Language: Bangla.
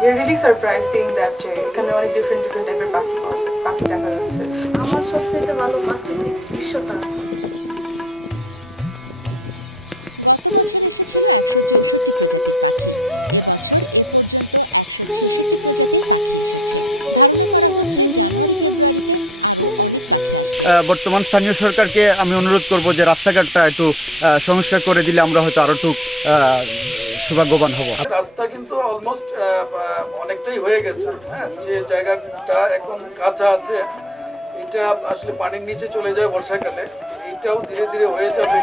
We are really surprised seeing that যে এখানে অনেক different টাইপের পাখি দেখা যাচ্ছে। আমার সবচেয়ে ভালো প্রাকৃতিক দৃশ্যটা। বর্তমান স্থানীয় সরকারকে আমি অনুরোধ করব যে রাস্তাঘাটটা একটু সংস্কার করে দিলে আমরা হয়তো আরো একটু সৌভাগ্যবান হব। রাস্তা কিন্তু অলমোস্ট অনেকটাই হয়ে গেছে, হ্যাঁ, যে জায়গাটা এখন কাঁচা আছে এটা আসলে পানির নিচে চলে যায় বর্ষাকালে, এইটাও ধীরে ধীরে হয়ে যাবে।